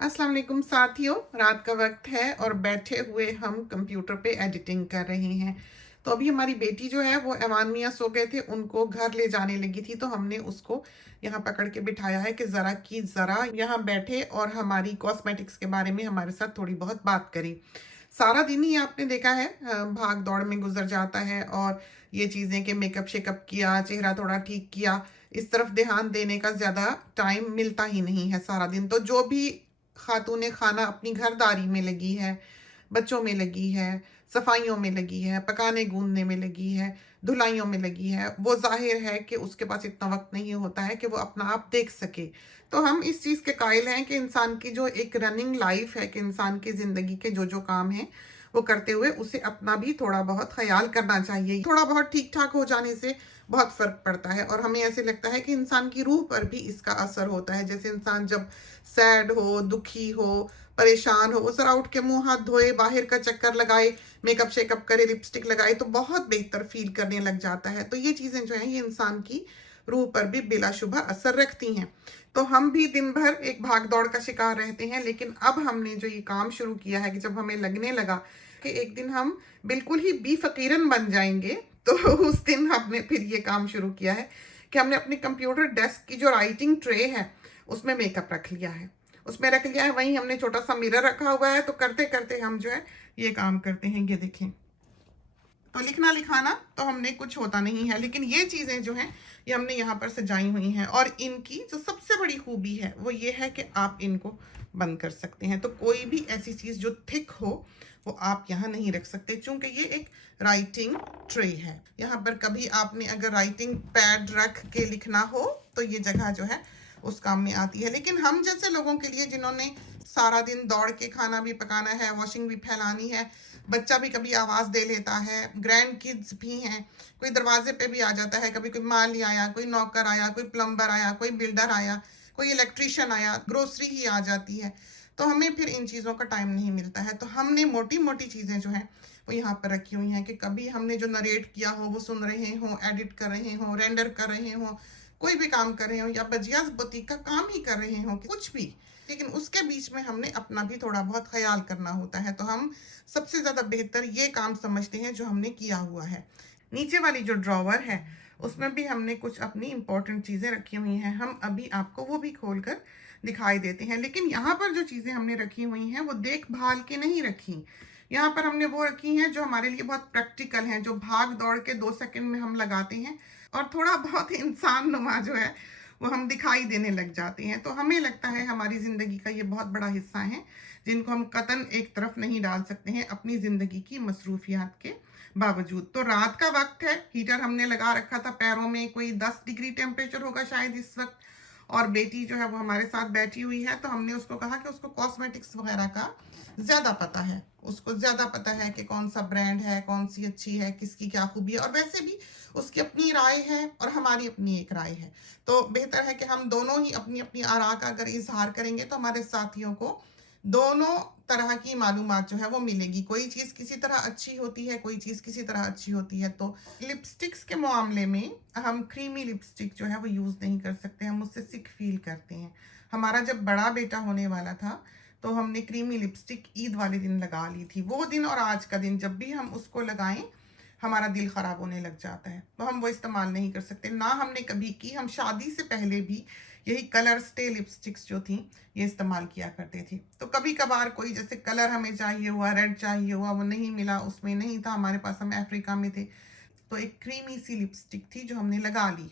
अस्सलाम वालेकुम साथियों, रात का वक्त है और बैठे हुए हम कंप्यूटर पे एडिटिंग कर रहे हैं। तो अभी हमारी बेटी जो है वो ऐवान मियाँ सो गए थे, उनको घर ले जाने लगी थी, तो हमने उसको यहाँ पकड़ के बिठाया है कि ज़रा यहाँ बैठे और हमारी कॉस्मेटिक्स के बारे में हमारे साथ थोड़ी बहुत बात करें। सारा दिन ही आपने देखा है भाग दौड़ में गुजर जाता है और ये चीज़ें कि मेकअप शेकअप किया, चेहरा थोड़ा ठीक किया, इस तरफ ध्यान देने का ज़्यादा टाइम मिलता ही नहीं है सारा दिन। तो जो भी खातून खाना अपनी घरदारी में लगी है, बच्चों में लगी है, सफाइयों में लगी है, पकाने गूंदने में लगी है, धुलाइयों में लगी है, वो जाहिर है कि उसके पास इतना वक्त नहीं होता है कि वो अपना आप देख सके। तो हम इस चीज़ के कायल हैं कि इंसान की जो एक रनिंग लाइफ है, कि इंसान की ज़िंदगी के जो जो काम हैं वो करते हुए उसे अपना भी थोड़ा बहुत ख्याल करना चाहिए। थोड़ा बहुत ठीक ठाक हो जाने से बहुत फ़र्क पड़ता है और हमें ऐसे लगता है कि इंसान की रूह पर भी इसका असर होता है। जैसे इंसान जब सैड हो, दुखी हो, परेशान हो, ज़रा उठ के मुंह हाथ धोए, बाहर का चक्कर लगाए, मेकअप शेकअप करे, लिपस्टिक लगाए तो बहुत बेहतर फील करने लग जाता है। तो ये चीज़ें जो हैं ये इंसान की रूह पर भी बिलाशुबा असर रखती हैं। तो हम भी दिन भर एक भाग दौड़ का शिकार रहते हैं, लेकिन अब हमने जो ये काम शुरू किया है कि जब हमें लगने लगा कि एक दिन हम बिल्कुल ही बेफकीरन बन जाएंगे, तो उस दिन हमने फिर ये काम शुरू किया है कि हमने अपने कंप्यूटर डेस्क की जो राइटिंग ट्रे है उसमें मेकअप रख लिया है, उसमें रख लिया है। वहीं हमने छोटा सा मिरर रखा हुआ है, तो करते करते हम जो है ये काम करते हैं। ये देखें, तो लिखना लिखाना तो हमने कुछ होता नहीं है, लेकिन ये चीज़ें जो हैं ये हमने यहाँ पर सजाई हुई हैं और इनकी जो सबसे बड़ी खूबी है वो ये है कि आप इनको बंद कर सकते हैं। तो कोई भी ऐसी चीज़ जो थिक हो वो आप यहाँ नहीं रख सकते, क्योंकि ये एक राइटिंग ट्रे है। यहाँ पर कभी आपने अगर राइटिंग पैड रख के लिखना हो तो ये जगह जो है उस काम में आती है। लेकिन हम जैसे लोगों के लिए जिन्होंने सारा दिन दौड़ के खाना भी पकाना है, वॉशिंग भी फैलानी है, बच्चा भी कभी आवाज़ दे लेता है, ग्रैंड किड्स भी हैं, कोई दरवाजे पे भी आ जाता है, कभी कोई माली आया, कोई नौकर आया, कोई प्लम्बर आया, कोई बिल्डर आया, कोई इलेक्ट्रिशियन आया, ग्रोसरी ही आ जाती है, तो हमें फिर इन चीज़ों का टाइम नहीं मिलता है। तो हमने मोटी मोटी चीज़ें जो हैं वो यहाँ पर रखी हुई हैं कि कभी हमने जो नरेट किया हो वो सुन रहे हों, एडिट कर रहे हों, रेंडर कर रहे हों, कोई भी काम कर रहे हों या बजियाज बुटीक का काम ही कर रहे हों, कुछ भी, लेकिन उसके बीच में हमने अपना भी थोड़ा बहुत ख्याल करना होता है। तो हम सबसे ज़्यादा बेहतर ये काम समझते हैं जो हमने किया हुआ है। नीचे वाली जो ड्रॉवर है उसमें भी हमने कुछ अपनी इंपॉर्टेंट चीज़ें रखी हुई हैं, हम अभी आपको वो भी खोल कर दिखाई देते हैं। लेकिन यहाँ पर जो चीज़ें हमने रखी हुई हैं वो देखभाल के नहीं रखी। यहाँ पर हमने वो रखी हैं जो हमारे लिए बहुत प्रैक्टिकल हैं, जो भाग दौड़ के 2 सेकंड में हम लगाते हैं और थोड़ा बहुत इंसान नुमा जो है वो हम दिखाई देने लग जाते हैं। तो हमें लगता है हमारी ज़िंदगी का ये बहुत बड़ा हिस्सा है जिनको हम कतन एक तरफ नहीं डाल सकते हैं अपनी ज़िंदगी की मसरूफियात के बावजूद। तो रात का वक्त है, हीटर हमने लगा रखा था, पैरों में कोई 10 डिग्री टेम्परेचर होगा शायद इस वक्त, और बेटी जो है वो हमारे साथ बैठी हुई है। तो हमने उसको कहा कि उसको कॉस्मेटिक्स वगैरह का ज़्यादा पता है, उसको ज़्यादा पता है कि कौन सा ब्रांड है, कौन सी अच्छी है, किसकी क्या खूबी है, और वैसे भी उसकी अपनी राय है और हमारी अपनी एक राय है। तो बेहतर है कि हम दोनों ही अपनी अपनी आरा का अगर इजहार करेंगे तो हमारे साथियों को दोनों तरह की मालूमात जो है वो मिलेगी। कोई चीज़ किसी तरह अच्छी होती है, कोई चीज़ किसी तरह अच्छी होती है। तो लिपस्टिक्स के मामले में हम क्रीमी लिपस्टिक जो है वो यूज़ नहीं कर सकते, हम उससे सिक फील करते हैं। हमारा जब बड़ा बेटा होने वाला था तो हमने क्रीमी लिपस्टिक ईद वाले दिन लगा ली थी। वो दिन और आज का दिन जब भी हम उसको लगाएं हमारा दिल ख़राब होने लग जाता है, तो हम वो इस्तेमाल नहीं कर सकते। ना हमने कभी की, हम शादी से पहले भी यही कलर स्टे लिपस्टिक्स जो थी ये इस्तेमाल किया करते थे। तो कभी कभार कोई जैसे कलर हमें चाहिए हुआ, रेड चाहिए हुआ, वो नहीं मिला, उसमें नहीं था हमारे पास, हम अफ्रीका में थे, तो एक क्रीमी सी लिपस्टिक थी जो हमने लगा ली।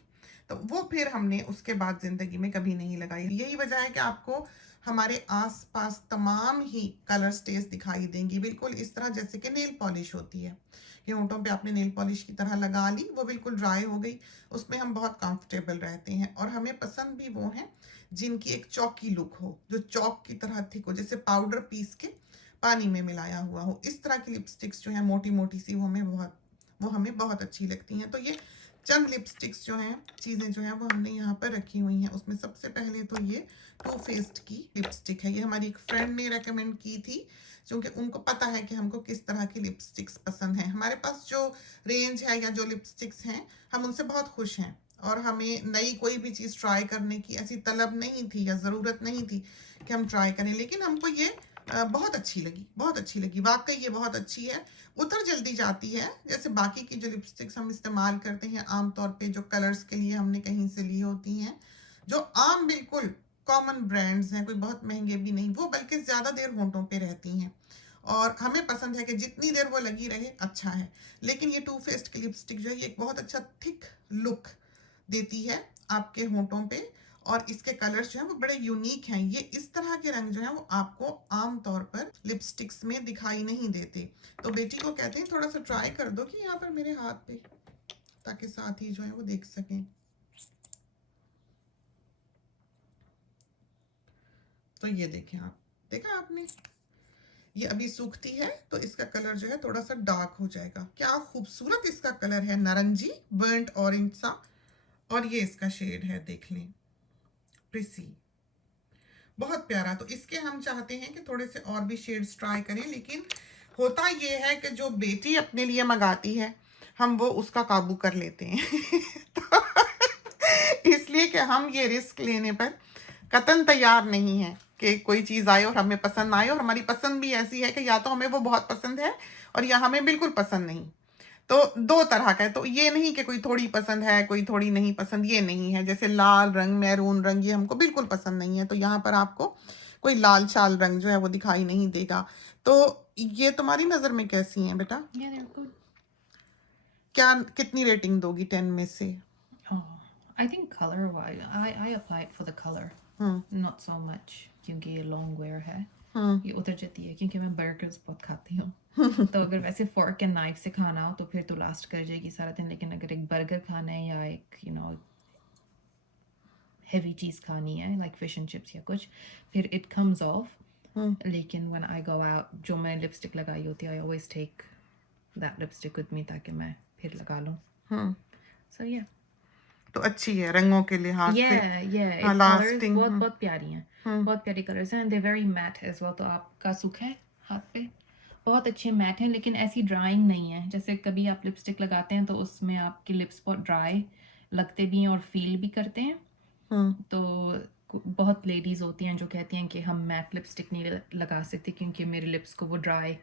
तो वो फिर हमने उसके बाद ज़िंदगी में कभी नहीं लगाई। यही वजह है कि आपको हमारे आसपास तमाम ही कलर स्टेज दिखाई देंगी, बिल्कुल इस तरह जैसे कि नेल पॉलिश होती है कि होंठों पे आपने नेल पॉलिश की तरह लगा ली, वो बिल्कुल ड्राई हो गई, उसमें हम बहुत कंफर्टेबल रहते हैं। और हमें पसंद भी वो हैं जिनकी एक चौकी लुक हो, जो चौक की तरह थिक हो, जैसे पाउडर पीस के पानी में मिलाया हुआ हो। इस तरह की लिपस्टिक्स जो है मोटी मोटी सी वो हमें बहुत अच्छी लगती हैं। तो ये चंद लिपस्टिक्स जो हैं, चीज़ें जो हैं वो हमने यहाँ पर रखी हुई हैं। उसमें सबसे पहले तो ये टू फेस्ड की लिपस्टिक है, ये हमारी एक फ्रेंड ने रेकमेंड की थी क्योंकि उनको पता है कि हमको किस तरह की लिपस्टिक्स पसंद हैं। हमारे पास जो रेंज है या जो लिपस्टिक्स हैं हम उनसे बहुत खुश हैं, और हमें नई कोई भी चीज़ ट्राई करने की ऐसी तलब नहीं थी या ज़रूरत नहीं थी कि हम ट्राई करें, लेकिन हमको ये बहुत अच्छी लगी, बहुत अच्छी लगी, वाकई ये बहुत अच्छी है। उतर जल्दी जाती है, जैसे बाकी की जो लिपस्टिक्स हम इस्तेमाल करते हैं आमतौर पे, जो कलर्स के लिए हमने कहीं से ली होती हैं, जो आम बिल्कुल कॉमन ब्रांड्स हैं, कोई बहुत महंगे भी नहीं, वो बल्कि ज़्यादा देर होंठों पे रहती हैं और हमें पसंद है कि जितनी देर वो लगी रहे अच्छा है। लेकिन ये टू फेस्ड की लिपस्टिक जो है ये एक बहुत अच्छा थिक लुक देती है आपके होंठों पे, और इसके कलर्स जो हैं वो बड़े यूनिक हैं। ये इस तरह के रंग जो हैं वो आपको आम तौर पर लिपस्टिक्स में दिखाई नहीं देते। तो बेटी को कहते हैं थोड़ा सा ट्राई कर दो कि यहाँ पर मेरे हाथ पे, ताकि साथ ही जो है वो देख सकें। तो ये देखें आप, देखा आपने, ये अभी सूखती है तो इसका कलर जो है थोड़ा सा डार्क हो जाएगा। क्या खूबसूरत इसका कलर है, नारंगी बर्न्ट ऑरेंज सा, और ये इसका शेड है, देख लें, प्रिसी, बहुत प्यारा। तो इसके हम चाहते हैं कि थोड़े से और भी शेड्स ट्राई करें, लेकिन होता ये है कि जो बेटी अपने लिए मंगाती है हम वो उसका काबू कर लेते हैं तो इसलिए कि हम ये रिस्क लेने पर कतन तैयार नहीं है कि कोई चीज़ आए और हमें पसंद आए, और हमारी पसंद भी ऐसी है कि या तो हमें वो बहुत पसंद है और या हमें बिल्कुल पसंद नहीं। तो दो तरह का है, तो ये नहीं कि कोई थोड़ी पसंद है कोई थोड़ी नहीं पसंद, ये नहीं है। जैसे लाल रंग, मैरून रंग, ये हमको बिल्कुल पसंद नहीं है, तो यहाँ पर आपको कोई लाल शाल रंग जो है वो दिखाई नहीं देगा। तो ये तुम्हारी नज़र में कैसी हैं बेटा? Yeah, they're good. क्या कितनी रेटिंग दोगी 10 में से? Oh, I think color wise, I applied for the color, not so much क्योंकि ये long wear है, ये उतर जाती है क्योंकि मैं बर्गर्स बहुत खाती हूँ तो अगर वैसे फोर्क एंड नाइफ से खाना हो तो फिर तो लास्ट कर जाएगी सारा दिन, लेकिन अगर एक बर्गर खाना है या एक हेवी चीज़ खानी है लाइक फिश एंड चिप्स या कुछ, फिर इट कम्स ऑफ। लेकिन व्हेन आई गो आउट, जो मैंने लिपस्टिक लगाई होती है, I always take that lipstick with me ताकि मैं फिर लगा लूँ। सो या तो अच्छी है रंगों के लिहाज से, हाँ, कलर्स बहुत प्यारी हैं, बहुत प्यारी कलर्स हैं, they very mat as well. तो आपका सुख है हाथ पे, बहुत अच्छे मैट हैं, लेकिन ऐसी ड्राइंग नहीं है। जैसे कभी आप लिपस्टिक लगाते हैं तो उसमें आपकी लिप्स बहुत ड्राई लगते भी हैं और फील भी करते हैं। तो बहुत लेडीज़ होती हैं जो कहती हैं कि हम मैट लिपस्टिक नहीं लगा सकती क्योंकि मेरे लिप्स को वो ड्राई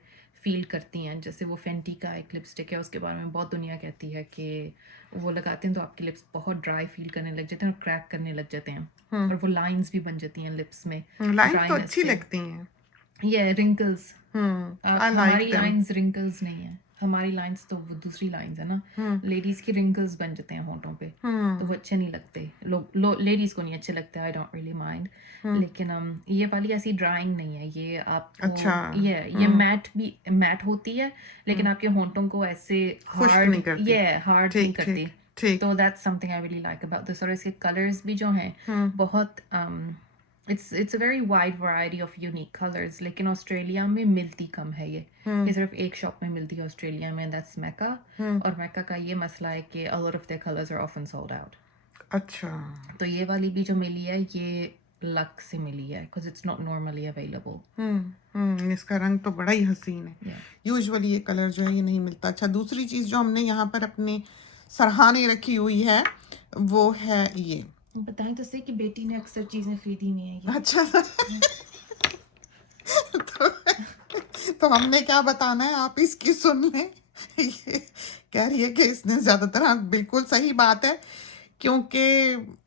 फील करती हैं। जैसे वो फेंटी का एक लिपस्टिक है, उसके बारे में बहुत दुनिया कहती है कि वो लगाते हैं तो आपके लिप्स बहुत ड्राई फील करने लग जाते हैं और क्रैक करने लग जाते हैं, और वो लाइंस भी बन जाती हैं लिप्स में लाइंस तो अच्छी लगती हैं, ये रिंकल्स। हमारी like them. लाइंस रिंकल्स नहीं है, हमारी लाइंस तो वो दूसरी लाइंस है ना, लेडीज की रिंकल्स बन जाते हैं होंठों पे, तो वो अच्छे नहीं लगते, लेडीज को नहीं अच्छे लगते, आई डोंट रियली माइंड। लेकिन ये वाली ऐसी ड्राइंग नहीं है, ये आपको अच्छा, ये मैट भी मैट होती है, लेकिन आपके होंठों को ऐसे खुश्क नहीं करती, हार्ड नहीं ठीक करती। ठीक। तो that's something I really like about this. और इसके कलर्स भी जो हैं बहुत it's a very wide variety of unique colors, लेकिन ऑस्ट्रेलिया में मिलती कम है ये सिर्फ एक शॉप में मिलती है ऑस्ट्रेलिया में, that's Mecca। और Mecca का ये मसला है कि a lot of their colors are often sold out। अच्छा, तो ये वाली भी जो मिली है ये लक से मिली है because it's not normally available। इसका रंग तो बड़ा ही हसीन है, यूजुअली ये कलर जो है ये नहीं मिलता। अच्छा, दूसरी चीज़ जो हमने यहाँ पर अपने सरहाने रखी हुई है वो है ये, बताएं तो सही कि बेटी ने अक्सर चीज़ें खरीदी हुई हैं ये। अच्छा तो हमने क्या बताना है, आप इसकी सुन लें। ये कह रही है कि इसने ज़्यादातर, हाँ बिल्कुल सही बात है, क्योंकि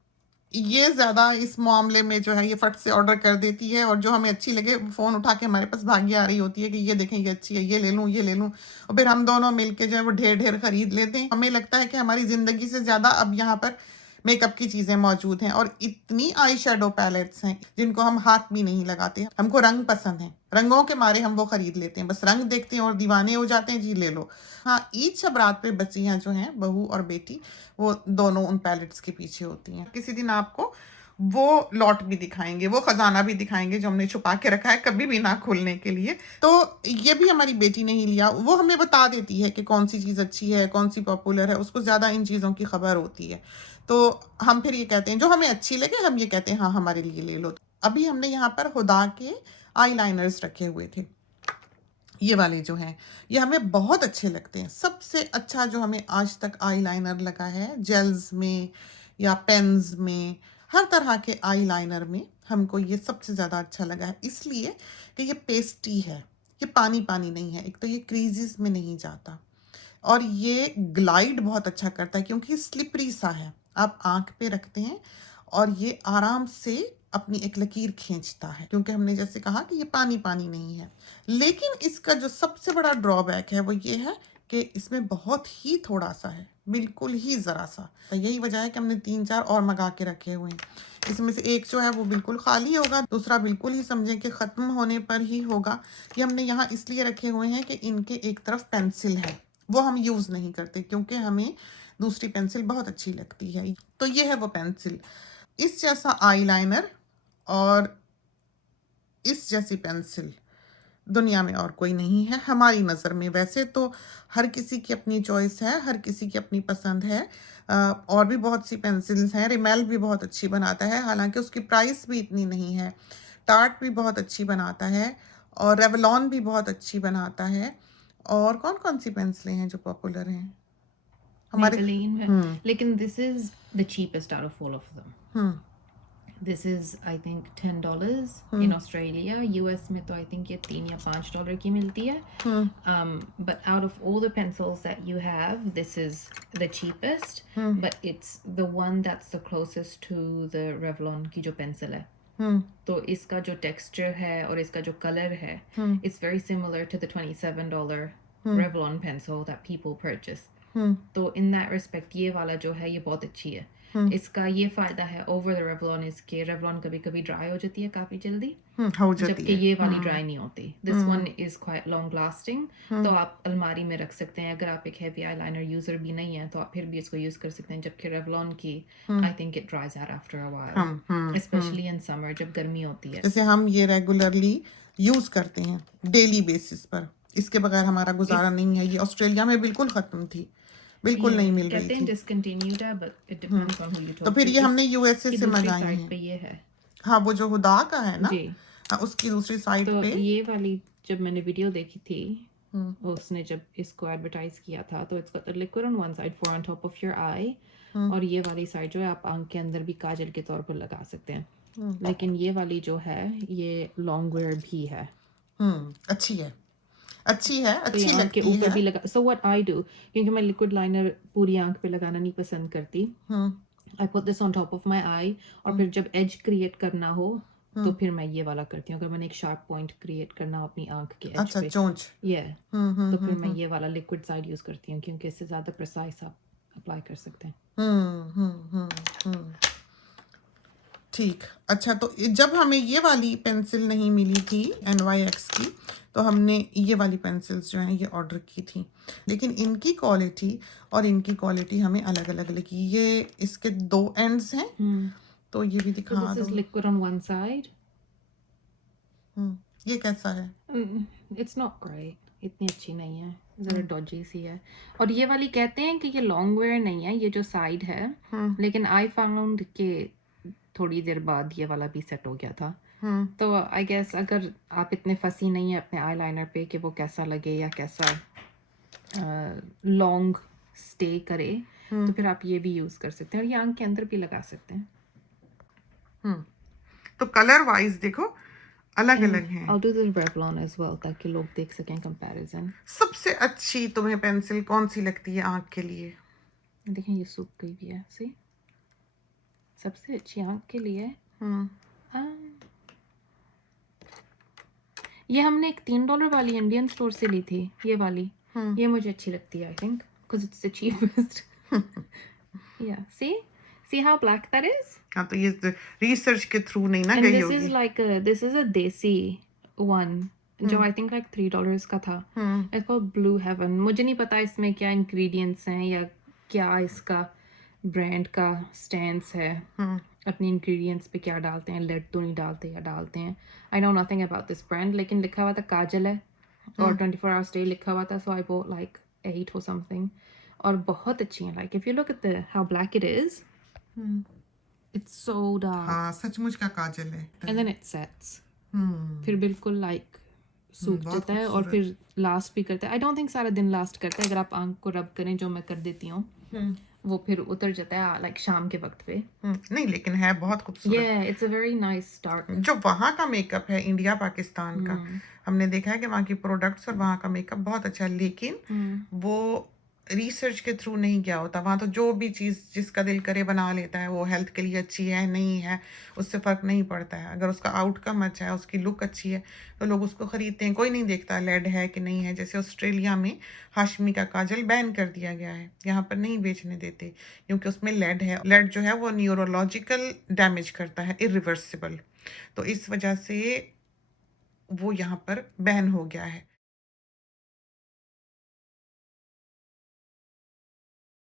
ये ज़्यादा इस मामले में जो है ये फट से ऑर्डर कर देती है, और जो हमें अच्छी लगे फ़ोन उठा के हमारे पास भागी आ रही होती है कि ये देखें ये अच्छी है, ये ले लूँ ये ले लूँ, और फिर हम दोनों मिलके जो है वो ढेर ढेर खरीद लेते हैं। हमें लगता है कि हमारी ज़िंदगी से ज़्यादा अब यहाँ पर मेकअप की चीज़ें मौजूद हैं, और इतनी आई शेडो पैलेट्स हैं जिनको हम हाथ भी नहीं लगाते। हमको रंग पसंद हैं, रंगों के मारे हम वो खरीद लेते हैं, बस रंग देखते हैं और दीवाने हो जाते हैं, जी ले लो। हाँ, ईद शब रात पे बच्चियाँ जो हैं, बहू और बेटी, वो दोनों उन पैलेट्स के पीछे होती हैं। किसी दिन आपको वो लॉट भी दिखाएंगे, वो खजाना भी दिखाएंगे जो हमने छुपा के रखा है कभी भी ना खोलने के लिए। तो ये भी हमारी बेटी ने ही लिया, वो हमें बता देती है कि कौन सी चीज़ अच्छी है, कौन सी पॉपुलर है, उसको ज़्यादा इन चीज़ों की खबर होती है। तो हम फिर ये कहते हैं जो हमें अच्छी लगे हम ये कहते हैं हाँ हमारे लिए ले लो। अभी हमने यहाँ पर हुदा के आई लाइनर्स रखे हुए थे, ये वाले जो हैं ये हमें बहुत अच्छे लगते हैं। सबसे अच्छा जो हमें आज तक आई लाइनर लगा है जेल्स में, या पेन्स में, हर तरह के आई लाइनर में हमको ये सबसे ज़्यादा अच्छा लगा है, इसलिए कि ये पेस्टी है, ये पानी पानी नहीं है। एक तो ये क्रीजेस में नहीं जाता और ये ग्लाइड बहुत अच्छा करता है क्योंकि स्लिपरी सा है। आप आँख पे रखते हैं और ये आराम से अपनी एक लकीर खींचता है, क्योंकि हमने जैसे कहा कि ये पानी पानी नहीं है। लेकिन इसका जो सबसे बड़ा ड्रॉबैक है वो ये है कि इसमें बहुत ही थोड़ा सा है, बिल्कुल ही ज़रा सा। यही वजह है कि हमने 3-4 और मंगा के रखे हुए हैं। इसमें से एक जो है वो बिल्कुल खाली होगा, दूसरा बिल्कुल ही समझें कि ख़त्म होने पर ही होगा। ये हमने यहाँ इसलिए रखे हुए हैं कि इनके एक तरफ पेंसिल है, वो हम यूज़ नहीं करते क्योंकि हमें दूसरी पेंसिल बहुत अच्छी लगती है। तो ये है वो पेंसिल। इस जैसा आईलाइनर और इस जैसी पेंसिल दुनिया में और कोई नहीं है हमारी नज़र में। वैसे तो हर किसी की अपनी चॉइस है, हर किसी की अपनी पसंद है। और भी बहुत सी पेंसिल्स हैं। रिमेल भी बहुत अच्छी बनाता है, हालांकि उसकी प्राइस भी इतनी नहीं है। टार्ट भी बहुत अच्छी बनाता है और रेवलॉन भी बहुत अच्छी बनाता है। और कौन कौन सी पेंसिलें हैं जो पॉपुलर हैं हमारे? Maybelline है, लेकिन this is the cheapest out of all of them. This is I think $10 in Australia. US में तो I think ये $3 या $5 की मिलती है. But out of all the pencils that you have, this is the cheapest. But it's the one that's the closest to the Revlon की जो pencil है. तो इसका जो texture है और इसका जो color है, it's very similar to the $27 Revlon pencil that people purchase. तो in that respect ये वाला जो है ये बहुत अच्छी है. इसका ये फायदा है ओवर द रेवलॉन, इसके रेवलॉन कभी कभी ड्राई हो जाती है काफी जल्दी, हो जाती जबकि है। ये वाली ड्राई नहीं होती. This one is quite long lasting. तो आप अलमारी में रख सकते हैं. अगर आप एक हैवी आईलाइनर यूजर भी नहीं है तो आप फिर भी इसको यूज कर सकते हैं. जबकि रेवलॉन की I think it ड्राइज out after a while, specially in summer जब गर्मी होती है. जैसे हम ये रेगुलरली यूज करते हैं डेली बेसिस पर, इसके बगैर हमारा गुजारा नहीं है। ये ऑस्ट्रेलिया में बिल्कुल खत्म थी, बिल्कुल नहीं मिल रही थी। डिसकंटिन्यूड है, but it depends on who you talk तो फिर ये हमने यूएसए से मंगाई साइड है। पे ये है. हाँ, वो जो हुदा का है ना जी. हाँ, उसकी दूसरी साइड तो पे ये वाली जब मैंने वीडियो देखी थी, उसने जब इसको एडवर्टाइज किया था तो it's got liquid on one side for on top of your eye, और ये वाली साइड जो है आप आंख के अंदर भी काजल के तौर पर लगा सकते हैं. लेकिन ये वाली जो है ये लॉन्ग वेयर भी है. अच्छी है, अच्छी है, तो अच्छी ये आंख के लगती ऊपर भी है। लगा. सो व्हाट आई डू, क्योंकि मैं लिक्विड लाइनर पूरी आंख पे लगाना नहीं पसंद करती, I put this on top of my eye, और फिर जब एज क्रिएट करना हो तो फिर मैं ये वाला करती हूँ. अगर मैंने एक शार्प पॉइंट क्रिएट करना हो अपनी आंख के एज अच्छा, पे, चोंच। तो फिर मैं ये वाला लिक्विड साइड यूज करती हूँ क्योंकि इससे ज्यादा प्रिसाइज आप अप्लाई कर सकते हैं. ठीक। अच्छा, तो जब हमें ये वाली पेंसिल नहीं मिली थी NYX की, तो हमने ये वाली पेंसिल्स जो हैं ये ऑर्डर की थी, लेकिन इनकी क्वालिटी और इनकी क्वालिटी हमें अलग अलग लगी. ये इसके 2 एंड्स हैं, तो ये भी दिखा दिस इज दो. Liquid on one side. ये कैसा है? इट्स नॉट ग्रेट, इतनी अच्छी नहीं है, जरा डॉजी सी है. और ये वाली कहते हैं कि ये लॉन्ग वेयर नहीं है, ये जो साइड है, लेकिन आई फाउंड कि थोड़ी देर बाद ये वाला भी सेट हो गया था. तो आई गेस अगर आप इतने फंसी नहीं है अपने आईलाइनर पे कि वो कैसा लगे या कैसा लॉन्ग स्टे करे, तो फिर आप ये भी यूज कर सकते हैं और ये आंख के अंदर भी लगा सकते हैं. तो कलर वाइज देखो अलग अलग हैं. I'll do the Revlon as well ताकि लोग देख सकें कंपैरिजन. सबसे अच्छी तुम्हें पेंसिल कौन सी लगती है आंख के लिए? देखें ये सूख गई भी है. सी, सबसे अच्छी आंख के लिए ये हमने एक $3 वाली इंडियन स्टोर से ली थी. ये वाली ये मुझे अच्छी लगती है, I think, because it's the cheapest. Yeah, see how black that is? हाँ, तो ये रिसर्च के थ्रू नहीं ना गई होगी. This is like this is a desi one जो I think like $3 का था. It's called Blue Heaven. मुझे नहीं पता इसमें क्या ingredients हैं या क्या इसका ब्रांड का स्टैंस है, अपने इंग्रेडिएंट्स पे क्या डालते हैं, लेड तो नहीं डालते या डालते हैं. I know nothing about this brand, लेकिन लिखा हुआ था काजल है और 24 hours stay लिखा हुआ था. So I bought like 8 or something, और बहुत अच्छी है. Like if you look at the how black it is, it's so dark. हाँ, सचमुच का काजल है. एंड देन इट सेट्स, फिर बिल्कुल लाइक सूख जाता है और फिर लास्ट भी करता है. आई डोंट थिंक सारा दिन लास्ट करता है. अगर आप आंख को रब करें जो मैं कर देती हूँ, वो फिर उतर जाता है लाइक शाम के वक्त पे। नहीं लेकिन है बहुत खूबसूरत। Yeah, it's a very nice dark. जो वहाँ का मेकअप है इंडिया पाकिस्तान का, हमने देखा है कि वहाँ की प्रोडक्ट्स और वहाँ का मेकअप बहुत अच्छा है, लेकिन वो रिसर्च के थ्रू नहीं किया होता। वहाँ तो जो भी चीज़ जिसका दिल करे बना लेता है, वो हेल्थ के लिए अच्छी है नहीं है उससे फ़र्क नहीं पड़ता है। अगर उसका आउटकम अच्छा है, उसकी लुक अच्छी है, तो लोग उसको ख़रीदते हैं। कोई नहीं देखता लेड है कि नहीं है। जैसे ऑस्ट्रेलिया में हाशमी का काजल बैन कर दिया गया है, यहाँ पर नहीं बेचने देते क्योंकि उसमें लेड है। लेड जो है वो न्यूरोलॉजिकल डैमेज करता है, इरिवर्सिबल। तो इस वजह से वो यहाँ पर बैन हो गया है।